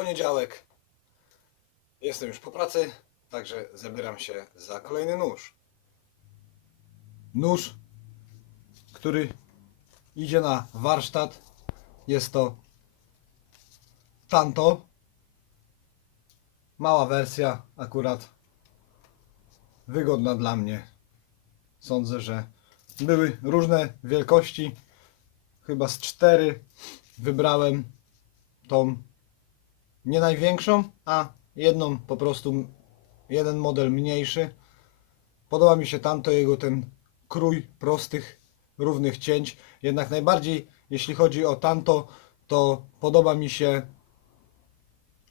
poniedziałek. Jestem już po pracy, także zabieram się za kolejny nóż. Nóż, który idzie na warsztat. Jest to Tanto. Mała wersja, akurat wygodna dla mnie. Sądzę, że były różne wielkości. Chyba z cztery wybrałem tą nie największą, a jedną po prostu jeden model mniejszy. Podoba mi się tamto jego ten krój prostych, równych cięć. Jednak najbardziej, jeśli chodzi o tamto, to podoba mi się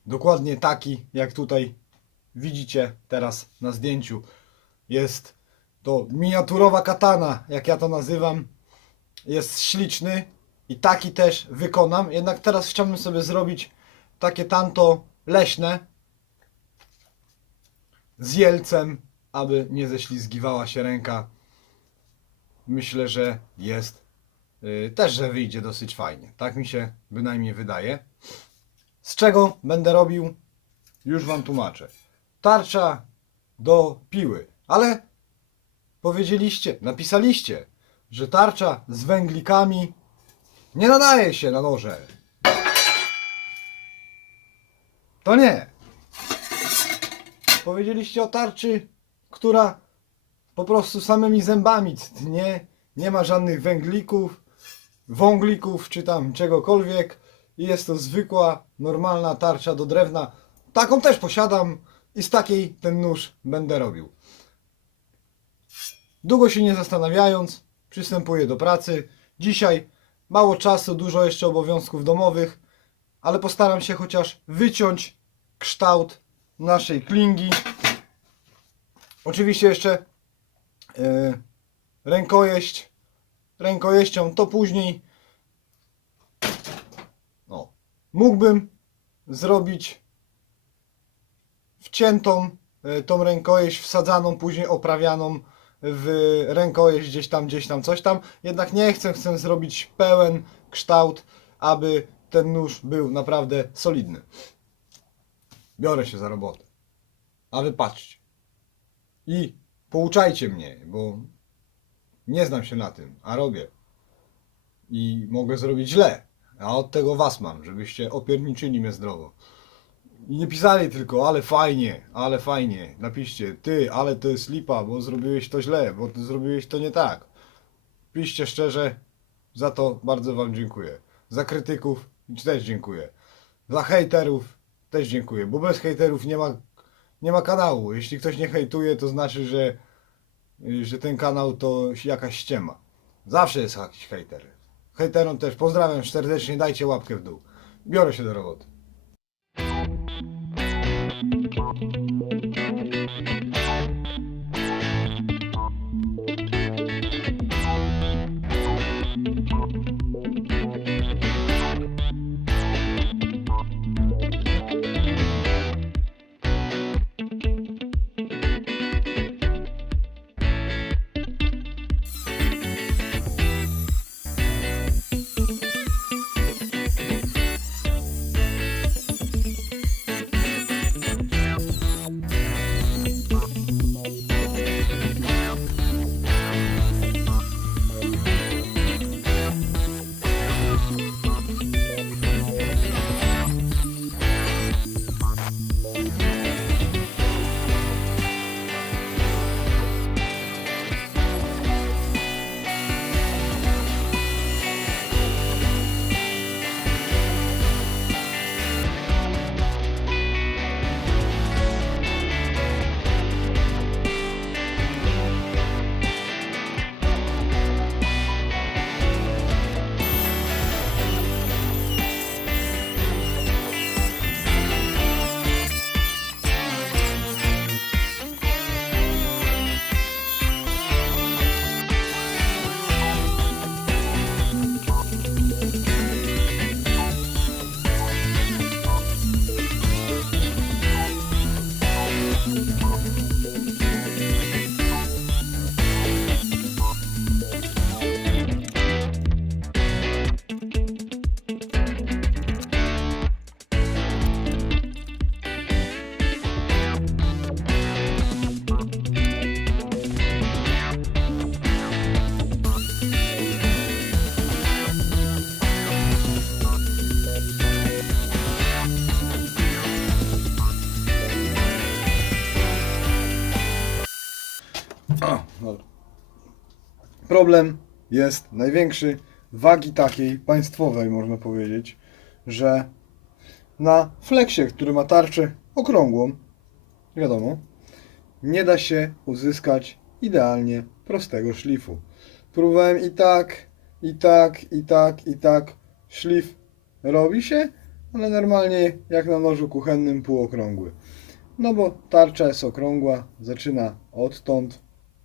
dokładnie taki, jak tutaj widzicie teraz na zdjęciu. Jest to miniaturowa katana, jak ja to nazywam. Jest śliczny i taki też wykonam. Jednak teraz chciałbym sobie zrobić takie tanto leśne z jelcem, aby nie ześlizgiwała się ręka. Myślę, że jest yy, też, że wyjdzie dosyć fajnie. Tak mi się bynajmniej wydaje. Z czego będę robił? Już Wam tłumaczę. Tarcza do piły, ale powiedzieliście, napisaliście, że tarcza z węglikami nie nadaje się na noże. To nie. Powiedzieliście o tarczy, która po prostu samymi zębami tnie, nie ma żadnych węglików, wąglików czy tam czegokolwiek i jest to zwykła, normalna tarcza do drewna. Taką też posiadam i z takiej ten nóż będę robił. Długo się nie zastanawiając, przystępuję do pracy. Dzisiaj mało czasu, dużo jeszcze obowiązków domowych, ale postaram się chociaż wyciąć kształt naszej klingi. Oczywiście jeszcze e, rękojeść. Rękojeścią to później. No, mógłbym zrobić wciętą e, tą rękojeść, wsadzaną, później oprawianą w rękojeść gdzieś tam, gdzieś tam, coś tam. Jednak nie chcę, chcę zrobić pełen kształt, aby ten nóż był naprawdę solidny. Biorę się za robotę. A wy patrzcie. I pouczajcie mnie, bo nie znam się na tym, a robię. I mogę zrobić źle. A od tego was mam, żebyście opierniczyli mnie zdrowo. I nie pisali tylko, ale fajnie, ale fajnie. Napiszcie, ty, ale to jest lipa, bo zrobiłeś to źle, bo ty zrobiłeś to nie tak. Piszcie szczerze, za to bardzo wam dziękuję. Za krytyków też dziękuję. Za hejterów też dziękuję, bo bez hejterów nie ma, nie ma kanału. Jeśli ktoś nie hejtuje, to znaczy, że, że ten kanał to jakaś ściema. Zawsze jest jakiś hejter. Hejterom też pozdrawiam serdecznie, dajcie łapkę w dół. Biorę się do roboty. Problem jest największy wagi takiej państwowej, można powiedzieć, że na fleksie, który ma tarczę okrągłą, wiadomo, nie da się uzyskać idealnie prostego szlifu. Próbowałem i tak, i tak, i tak, i tak. Szlif robi się, ale normalnie jak na nożu kuchennym półokrągły. No bo tarcza jest okrągła, zaczyna odtąd,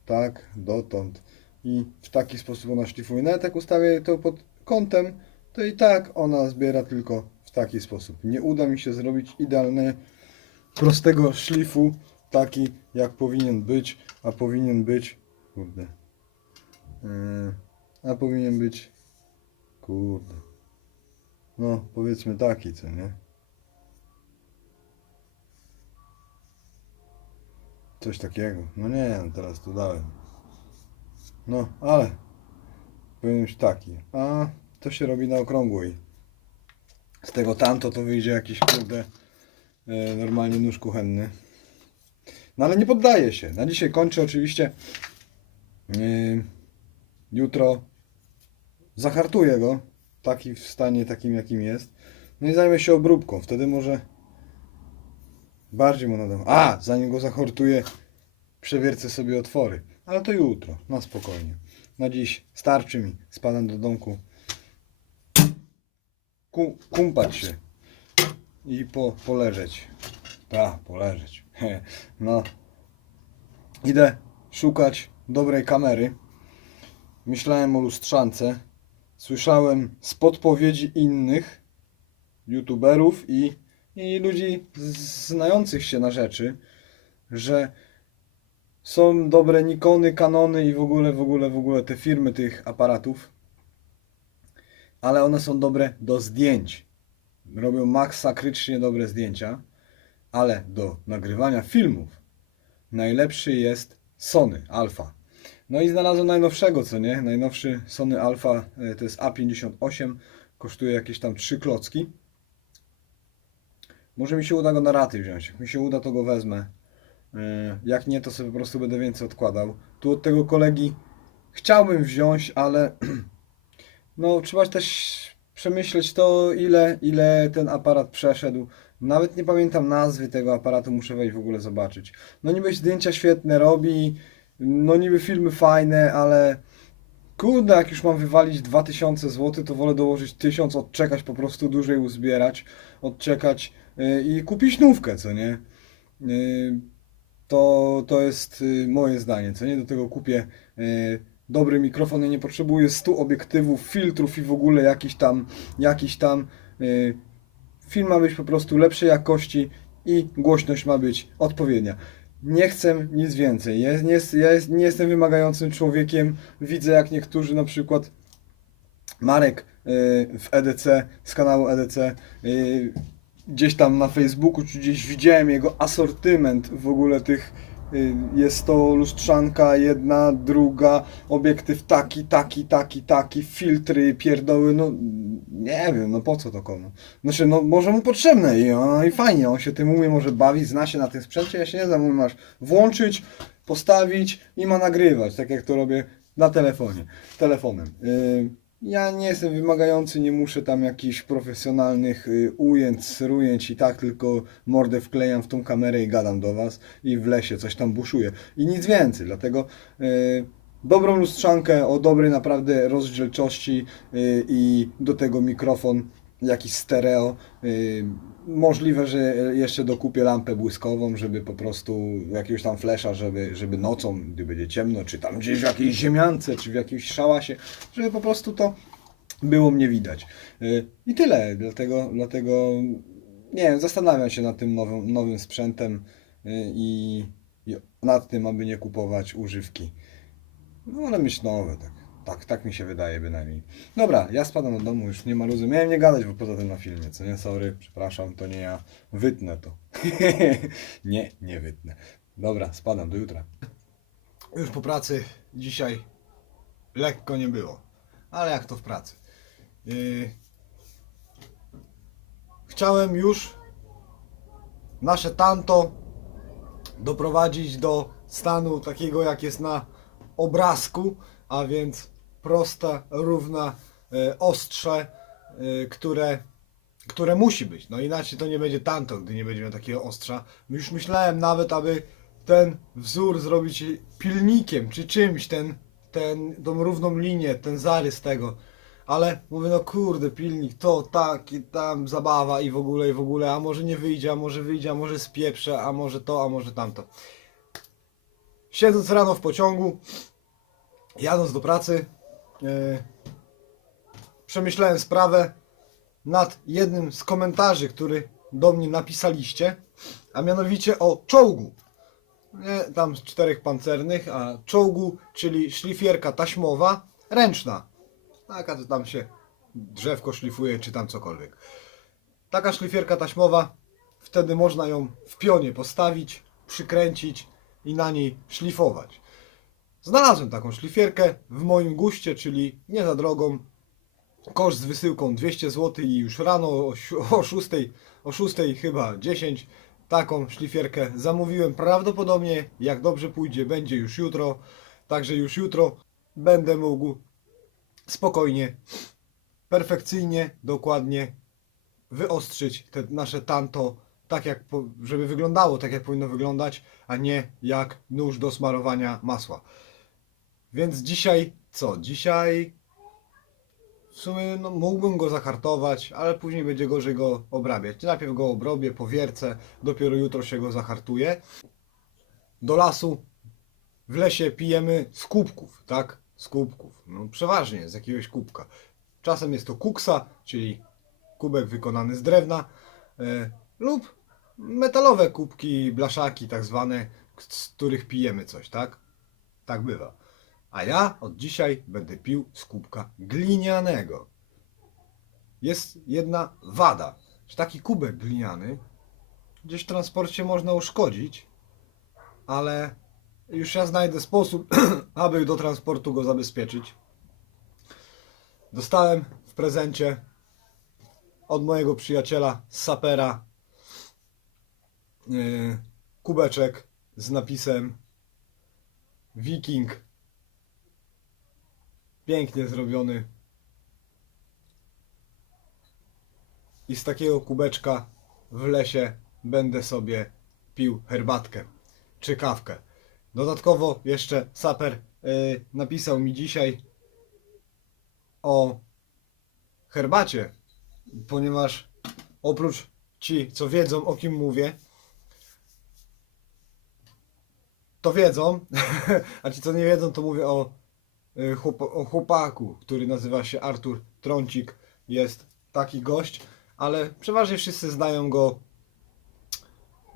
tak, dotąd i w taki sposób ona szlifuje. Nawet jak ustawię to pod kątem, to i tak ona zbiera tylko w taki sposób. Nie uda mi się zrobić idealnie prostego szlifu, taki jak powinien być, a powinien być, kurde, Yy, a powinien być, kurde, no powiedzmy taki, co nie? Coś takiego. No nie, teraz tu dałem. No, ale powinien być taki. A to się robi na okrągłej. Z tego tamto to wyjdzie jakiś kurde e, normalnie nóż kuchenny. No ale nie poddaję się. Na dzisiaj kończę oczywiście. Yy, jutro zahartuję go. Taki w stanie takim jakim jest. No i zajmę się obróbką. Wtedy może bardziej mu nadam. A, zanim go zahortuję, przewiercę sobie otwory. Ale to jutro, na spokojnie. Na dziś starczy mi. Spadam do domku. Ku, kumpać się. I po, poleżeć. Tak, poleżeć. No. Idę szukać dobrej kamery. Myślałem o lustrzance. Słyszałem z podpowiedzi innych youtuberów i, i ludzi z- znających się na rzeczy, że są dobre Nikony, Canony i w ogóle, w ogóle, w ogóle te firmy tych aparatów, ale one są dobre do zdjęć. Robią maksakrycznie dobre zdjęcia, ale do nagrywania filmów najlepszy jest Sony Alpha. No i znalazłem najnowszego, co nie? Najnowszy Sony Alpha e, to jest A58, kosztuje jakieś tam 3 klocki. Może mi się uda go na raty wziąć. Jak mi się uda, to go wezmę. E, Jak nie, to sobie po prostu będę więcej odkładał. Tu od tego kolegi chciałbym wziąć, ale no trzeba też przemyśleć to, ile, ile ten aparat przeszedł. Nawet nie pamiętam nazwy tego aparatu, muszę wejść w ogóle zobaczyć. No niby zdjęcia świetne robi, no niby filmy fajne, ale kurde, jak już mam wywalić 2000 zł, to wolę dołożyć 1000, odczekać po prostu dłużej uzbierać, odczekać yy, i kupić nówkę, co nie? To, to jest y, moje zdanie, co nie? Do tego kupię y, dobry mikrofon, ja nie potrzebuję 100 obiektywów, filtrów i w ogóle jakiś tam, jakiś tam y, film ma być po prostu lepszej jakości i głośność ma być odpowiednia. Nie chcę nic więcej. Ja nie, ja nie jestem wymagającym człowiekiem. Widzę jak niektórzy na przykład Marek w EDC, z kanału EDC, gdzieś tam na Facebooku, czy gdzieś widziałem jego asortyment w ogóle tych. y, Jest to lustrzanka jedna, druga, obiektyw taki, taki, taki, taki, filtry, pierdoły, no nie wiem, no po co to komu? Znaczy, no może mu potrzebne i, no, i fajnie, on się tym umie, może bawić, zna się na tym sprzęcie, ja się nie znam, masz włączyć, postawić i ma nagrywać, tak jak to robię na telefonie, telefonem. Y, Ja nie jestem wymagający, nie muszę tam jakichś profesjonalnych y, ujęć, srujęć i tak, tylko mordę wklejam w tą kamerę i gadam do Was i w lesie coś tam buszuję. I nic więcej, dlatego y, dobrą lustrzankę o dobrej naprawdę rozdzielczości y, i do tego mikrofon jakiś stereo. y, Możliwe, że jeszcze dokupię lampę błyskową, żeby po prostu jakiegoś tam flesza, żeby, żeby nocą, gdy będzie ciemno, czy tam gdzieś w jakiejś ziemiance, czy w jakimś szałasie, żeby po prostu to było mnie widać. Y, I tyle, dlatego, dlatego nie wiem, zastanawiam się nad tym nowym, nowym sprzętem y, i, i nad tym, aby nie kupować używki. No ale mieć nowe, tak. Tak, tak mi się wydaje bynajmniej. Dobra, ja spadam do domu, już nie ma. Miałem nie gadać, bo poza tym na filmie, co nie? Sorry, przepraszam, to nie ja. Wytnę to. nie, nie wytnę. Dobra, spadam, do jutra. Już po pracy dzisiaj lekko nie było. Ale jak to w pracy? Yy... Chciałem już nasze tanto doprowadzić do stanu takiego jak jest na obrazku, a więc prosta, równa, e, ostrze, e, które, które musi być. No inaczej to nie będzie tanto, gdy nie będzie miał takiego ostrza. Już myślałem nawet, aby ten wzór zrobić pilnikiem czy czymś, ten, ten, tą równą linię, ten zarys tego. Ale mówię, no kurde, pilnik, to, taki, tam, zabawa i w ogóle, i w ogóle, a może nie wyjdzie, a może wyjdzie, a może spieprze, a może to, a może tamto. Siedząc rano w pociągu, jadąc do pracy, przemyślałem sprawę nad jednym z komentarzy, który do mnie napisaliście, a mianowicie o czołgu. Nie tam z czterech pancernych, a czołgu, czyli szlifierka taśmowa, ręczna. Taka, to tam się drzewko szlifuje, czy tam cokolwiek. Taka szlifierka taśmowa, wtedy można ją w pionie postawić, przykręcić i na niej szlifować. Znalazłem taką szlifierkę w moim guście, czyli nie za drogą. Koszt z wysyłką 200 zł i już rano o, si- o 6, o 6 chyba 10 taką szlifierkę zamówiłem. Prawdopodobnie, jak dobrze pójdzie, będzie już jutro. Także już jutro będę mógł spokojnie, perfekcyjnie, dokładnie wyostrzyć te nasze tanto tak jak, żeby wyglądało tak jak powinno wyglądać, a nie jak nóż do smarowania masła. Więc dzisiaj co? Dzisiaj w sumie no, mógłbym go zahartować, ale później będzie gorzej go obrabiać. Najpierw go obrobię, powiercę, dopiero jutro się go zahartuje. Do lasu w lesie pijemy z kubków, tak? Z kubków. No, przeważnie z jakiegoś kubka. Czasem jest to kuksa, czyli kubek wykonany z drewna, e, lub metalowe kubki, blaszaki tak zwane, z których pijemy coś, tak? Tak bywa. A ja od dzisiaj będę pił z kubka glinianego. Jest jedna wada, że taki kubek gliniany gdzieś w transporcie można uszkodzić, ale już ja znajdę sposób, aby do transportu go zabezpieczyć. Dostałem w prezencie od mojego przyjaciela sapera yy, kubeczek z napisem Viking. Pięknie zrobiony. I z takiego kubeczka w lesie będę sobie pił herbatkę czy kawkę. Dodatkowo jeszcze saper yy, napisał mi dzisiaj o herbacie, ponieważ oprócz ci, co wiedzą, o kim mówię, to wiedzą, a ci, co nie wiedzą, to mówię o, chłop- o chłopaku, który nazywa się Artur Trącik. Jest taki gość, ale przeważnie wszyscy znają go,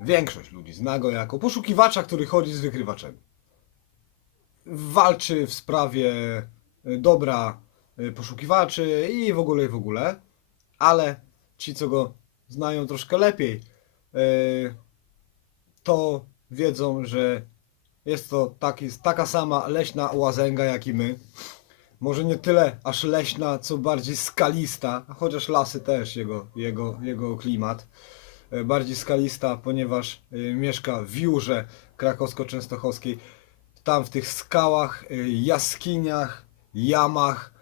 większość ludzi zna go jako poszukiwacza, który chodzi z wykrywaczem. Walczy w sprawie y, dobra y, poszukiwaczy i w ogóle, i w ogóle, ale ci, co go znają troszkę lepiej, y, to wiedzą, że jest to taki, taka sama leśna łazęga jak i my. Może nie tyle aż leśna, co bardziej skalista, chociaż lasy też jego, jego, jego klimat. E, Bardziej skalista, ponieważ e, mieszka w Jurze krakowsko-częstochowskiej. Tam w tych skałach, e, jaskiniach, jamach,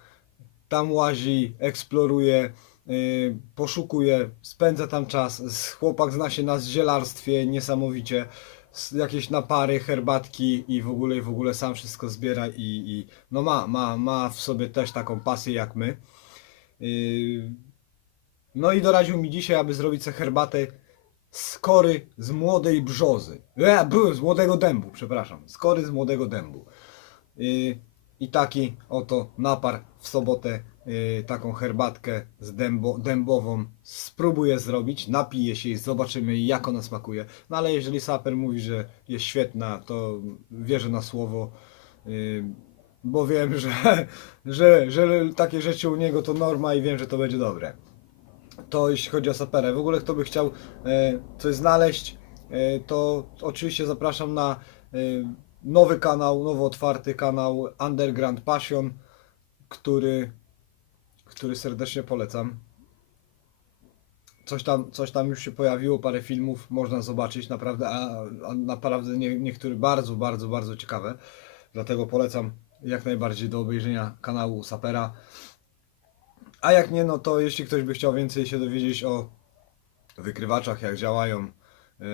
tam łazi, eksploruje, poszukuje, spędza tam czas. Chłopak zna się na zielarstwie niesamowicie. Jakieś napary, herbatki i w ogóle, i w ogóle sam wszystko zbiera i, i no ma, ma, ma w sobie też taką pasję jak my. Yy, no i doradził mi dzisiaj, aby zrobić sobie herbatę z kory z młodej brzozy. E, b- z młodego dębu, przepraszam. Z kory z młodego dębu. Yy, I taki oto napar w sobotę, taką herbatkę z dębo, dębową spróbuję zrobić, napiję się i zobaczymy jak ona smakuje. No ale jeżeli saper mówi, że jest świetna, to wierzę na słowo, yy, bo wiem, że, że, że takie rzeczy u niego to norma i wiem, że to będzie dobre. To jeśli chodzi o saperę. W ogóle kto by chciał e, coś znaleźć, e, to oczywiście zapraszam na e, nowy kanał, nowo otwarty kanał Underground Passion, który, który serdecznie polecam. Coś tam, coś tam już się pojawiło, parę filmów można zobaczyć, naprawdę, a, a naprawdę nie, niektóre bardzo, bardzo, bardzo ciekawe. Dlatego polecam jak najbardziej do obejrzenia kanału Sapera. A jak nie, no to jeśli ktoś by chciał więcej się dowiedzieć o wykrywaczach, jak działają, yy,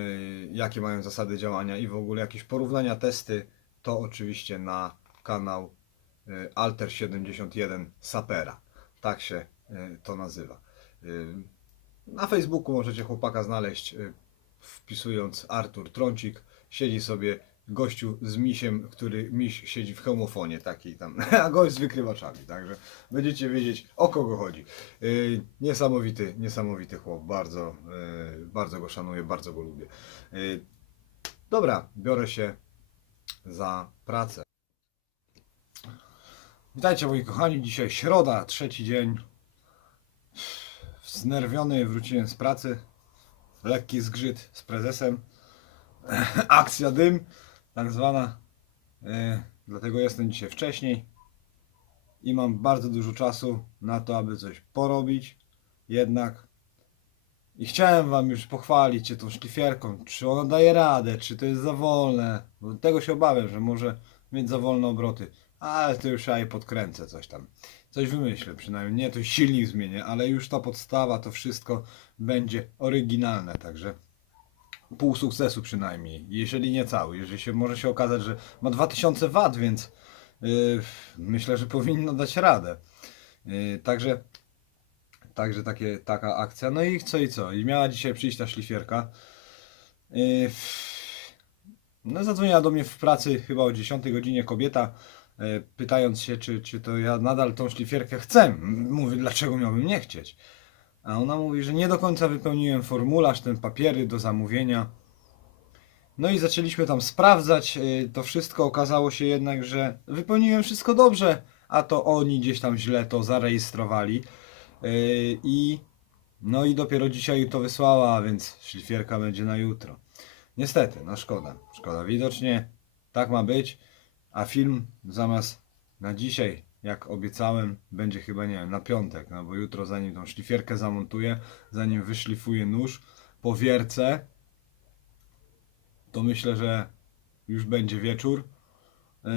jakie mają zasady działania i w ogóle jakieś porównania, testy, to oczywiście na kanał yy, Alter71 Sapera. Tak się yy, to nazywa. Yy, Na Facebooku możecie chłopaka znaleźć yy, wpisując Artur Trącik. Siedzi sobie gościu z misiem, który miś siedzi w hełmofonie taki tam, a gość z wykrywaczami, także będziecie wiedzieć o kogo chodzi. Niesamowity, niesamowity chłop, bardzo, bardzo go szanuję, bardzo go lubię. Dobra, biorę się za pracę. Witajcie moi kochani, dzisiaj środa, trzeci dzień. Znerwiony wróciłem z pracy. Lekki zgrzyt z prezesem. Akcja dym, tak zwana. E, dlatego jestem dzisiaj wcześniej. I mam bardzo dużo czasu na to, aby coś porobić. Jednak. I chciałem Wam już pochwalić się tą szlifierką. Czy ona daje radę, czy to jest za wolne. Bo tego się obawiam, że może mieć za wolne obroty. Ale to już ja je podkręcę coś tam. Coś wymyślę przynajmniej. Nie, to silnik zmienię, ale już ta podstawa, to wszystko będzie oryginalne. Także pół sukcesu przynajmniej, jeżeli nie cały. Jeżeli się może się okazać, że ma 2000 W, więc yy, myślę, że powinno dać radę. Yy, także także takie, taka akcja. No i co i co? I miała dzisiaj przyjść ta szlifierka. Yy, no zadzwoniła do mnie w pracy chyba o 10 godzinie kobieta, pytając się, czy, czy to ja nadal tą szlifierkę chcę. Mówię, dlaczego miałbym nie chcieć? A ona mówi, że nie do końca wypełniłem formularz, ten papiery do zamówienia. No i zaczęliśmy tam sprawdzać y, to wszystko. Okazało się jednak, że wypełniłem wszystko dobrze, a to oni gdzieś tam źle to zarejestrowali. Y, I no i dopiero dzisiaj to wysłała, więc szlifierka będzie na jutro. Niestety, no szkoda. Szkoda. Widocznie tak ma być, a film zamiast na dzisiaj, jak obiecałem, będzie chyba, nie wiem, na piątek, no bo jutro zanim tą szlifierkę zamontuję, zanim wyszlifuję nóż po wierce, to myślę, że już będzie wieczór. Yy,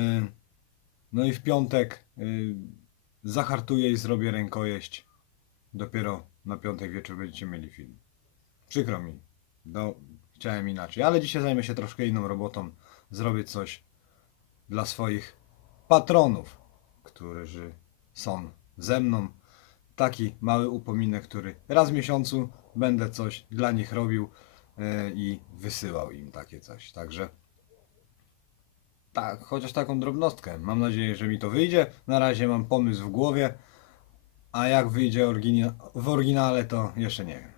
No i w piątek yy, zahartuję i zrobię rękojeść. Dopiero na piątek wieczór będziecie mieli film. Przykro mi. No, chciałem inaczej, ale dzisiaj zajmę się troszkę inną robotą. Zrobię coś dla swoich patronów, którzy są ze mną. Taki mały upominek, który raz w miesiącu będę coś dla nich robił e, i wysyłał im takie coś. Także tak, chociaż taką drobnostkę. Mam nadzieję, że mi to wyjdzie. Na razie mam pomysł w głowie, a jak wyjdzie w oryginale, to jeszcze nie wiem.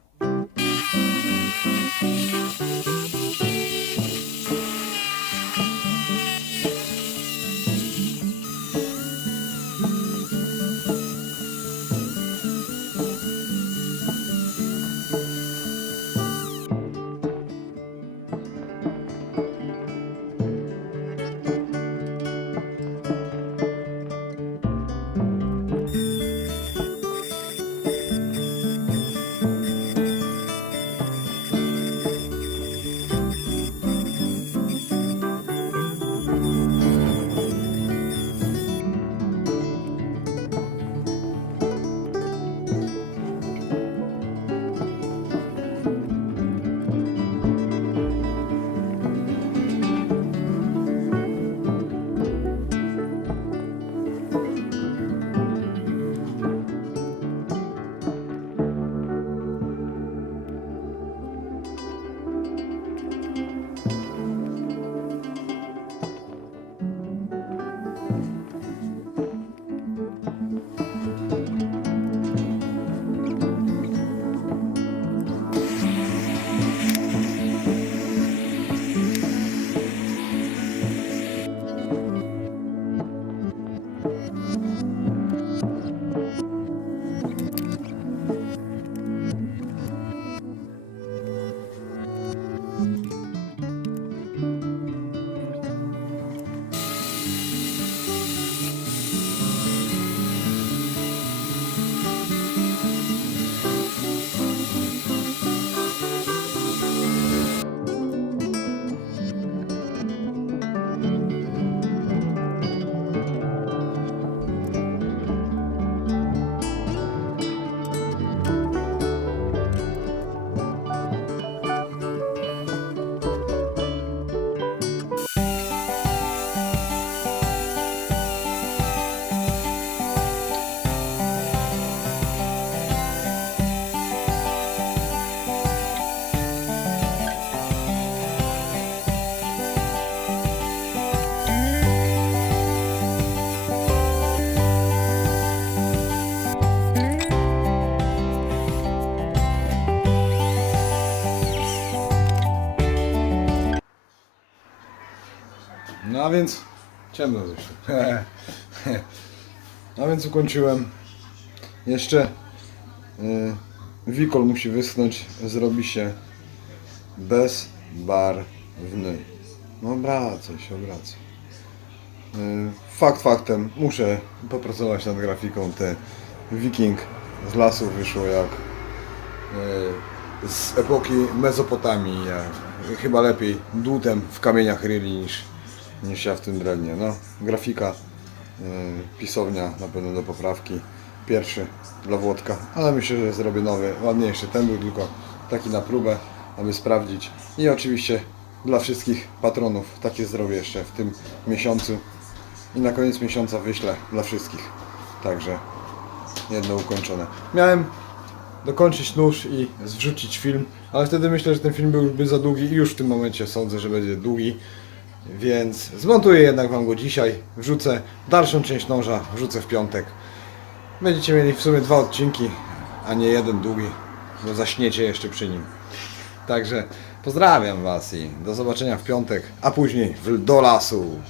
No a więc ciemno zresztą. A więc ukończyłem. Jeszcze y, wikol musi wyschnąć, zrobi się bezbarwny. No obracaj się, obracaj. Y, Fakt faktem, muszę popracować nad grafiką. Te Wiking z lasu wyszło jak y, z epoki Mezopotamii. Jak, chyba lepiej dłutem w kamieniach ryli niż, niż ja w tym drewnie. No, grafika, y, pisownia na pewno do poprawki. Pierwszy dla Włodka, ale myślę, że zrobię nowy, ładniejszy. Ten był tylko taki na próbę, aby sprawdzić. I oczywiście dla wszystkich patronów takie zrobię jeszcze w tym miesiącu. I na koniec miesiąca wyślę dla wszystkich. Także jedno ukończone. Miałem dokończyć nóż i zrzucić film, ale wtedy myślę, że ten film byłby za długi i już w tym momencie sądzę, że będzie długi. Więc zmontuję jednak Wam go dzisiaj, wrzucę dalszą część noża, wrzucę w piątek. Będziecie mieli w sumie dwa odcinki, a nie jeden długi, bo zaśniecie jeszcze przy nim. Także pozdrawiam Was i do zobaczenia w piątek, a później do lasu.